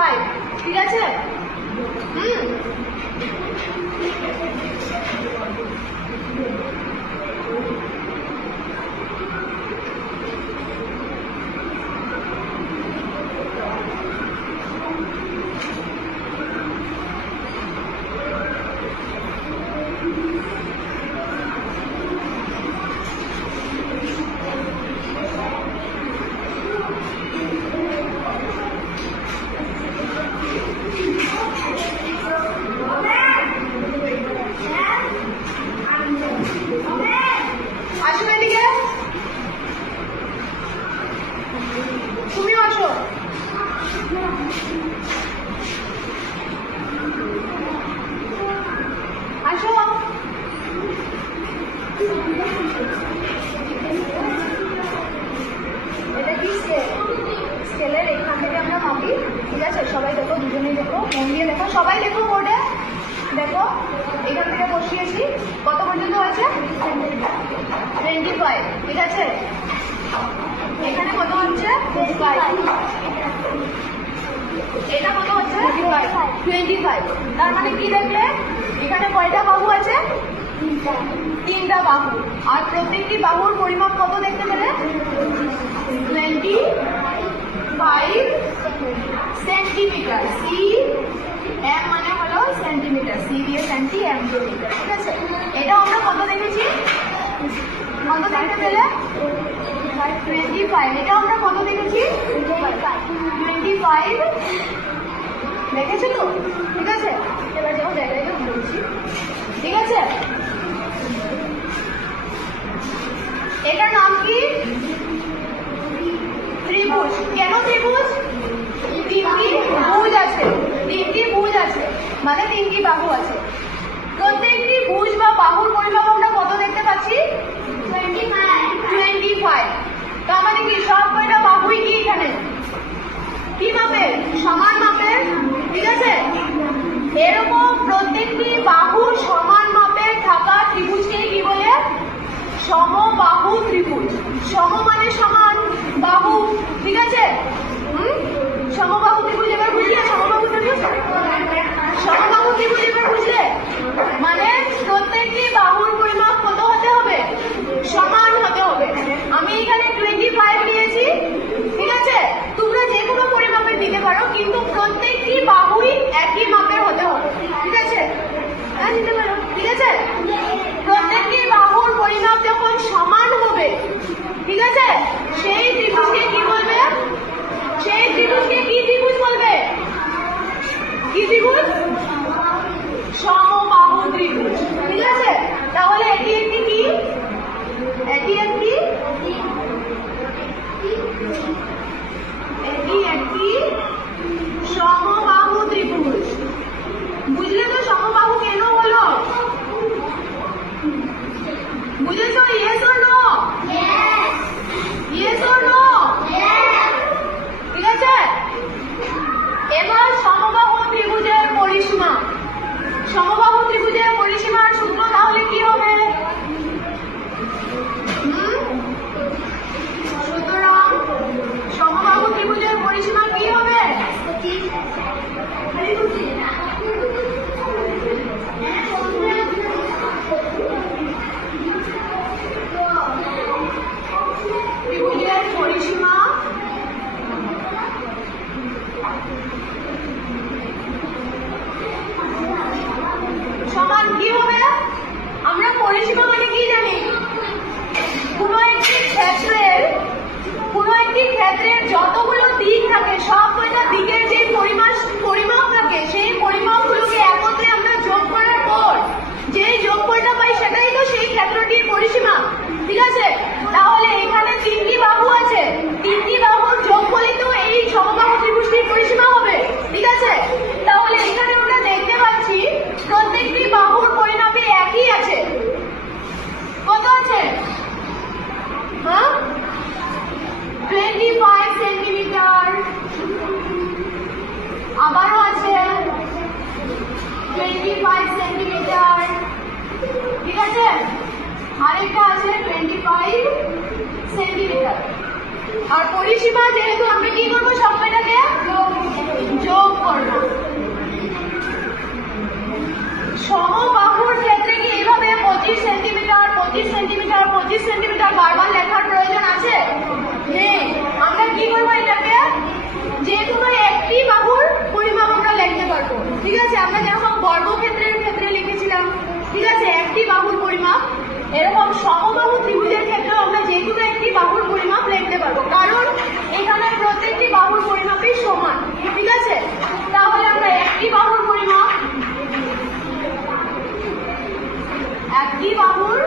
25, ঠিক আছে? আসো এদিকে, তুমিও আসো। আসো, এটা কি স্কেল? স্কেলের এখান থেকে আমরা মাপি, ঠিক আছে? সবাই দেখো, দুজনেই দেখো, মন দিয়ে দেখো, সবাই দেখো বোর্ডে, দেখো এখান থেকে বসিয়েছি, কত পর্যন্ত হয়েছে? 25, ঠিক আছে? এখানে কত হচ্ছে? 25, এটা কত হচ্ছে? 25। তার মানে কি দেখলে, এখানে কয়টা বাহু আছে? তিনটা বাহু। আর প্রত্যেকটি বাহুর পরিমাপ কত দেখতে পেলে? 25 সেন্টিমিটার। সি এম মানে হলো সেন্টিমিটার, সি দিয়ে সেন্টি, এম দিয়ে মিটার, ঠিক আছে? এটা আমরা কত দেখেছি? কত দেখতে পেলে? 25। এটা আমরা কত দেখেছি? 25 দেখেছো তো? ঠিক আছে, এবার যাও জায়গায় যাও, বলছি, ঠিক আছে? এটার নাম কি? ত্রিভুজ। কেন ত্রিভুজ? তিনটি ভুজ আছে, তিনটি ভুজ আছে মানে তিনটি বাহু আছে। প্রত্যেকটি ভুজ বা বাহুর পরিমাপ আমরা কত দেখতে পাচ্ছি? 25। তার মানে কি সব কয়টা বাহুই কি এখানে কি মাপের? সমান মাপের, ঠিক আছে? এরকম প্রত্যেকটি বাহু সমান মাপের থাকা ত্রিভুজকে কি বলে? সমবাহু ত্রিভুজ। সম মানে সমান, বাহু, ঠিক আছে? সমবাহু ত্রিভুজ এবার বুঝলে? সমবাহু ত্রিভুজ, সমবাহু ত্রিভুজ এবার বুঝলে? মানে প্রত্যেকটি বাহুর পরিমাপ কত হতে হবে? সমান হতে হবে। আমি এখানে 25 নিয়েছি, ঠিক আছে? তোমরা যে কোনো পরিমাপের দিতে পারো, কিন্তু প্রত্যেকটি বাহুই একই মাপের হতে হবে, ঠিক আছে? হ্যাঁ, দিতে পারো, ঠিক আছে? প্রত্যেকটি বাহুর পরিমাপ যখন সমান হবে, ঠিক আছে, আর পরিসীমা যেহেতু আমরা কি করবো সবকটাকে যোগ করবো। সমবাহুর ক্ষেত্রে কি এইভাবে 25 সেন্টিমিটার 25 সেন্টিমিটার 25 সেন্টিমিটার বারবার লেখার প্রয়োজন আছে? নেই। আমরা কি করবো এটাকে যে কোনো একটি বাহুর পরিমাপ আমরা লিখতে পারবো। ঠিক আছে, আমরা যেরকম বর্গক্ষেত্রের ক্ষেত্রে লিখেছিলাম, ঠিক আছে, একটি বাহুর পরিমাপ, এরকম সমবাহু ত্রিভুজের ক্ষেত্রে আমরা যে কোনো একটি বাহুর পরিমাপ লিখতে পারবো, কারণ এখানে প্রত্যেকটি বাহুর পরিমাপই সমান। ঠিক আছে, তাহলে আমরা একটি বাহুর পরিমাপ, একটি বাহুর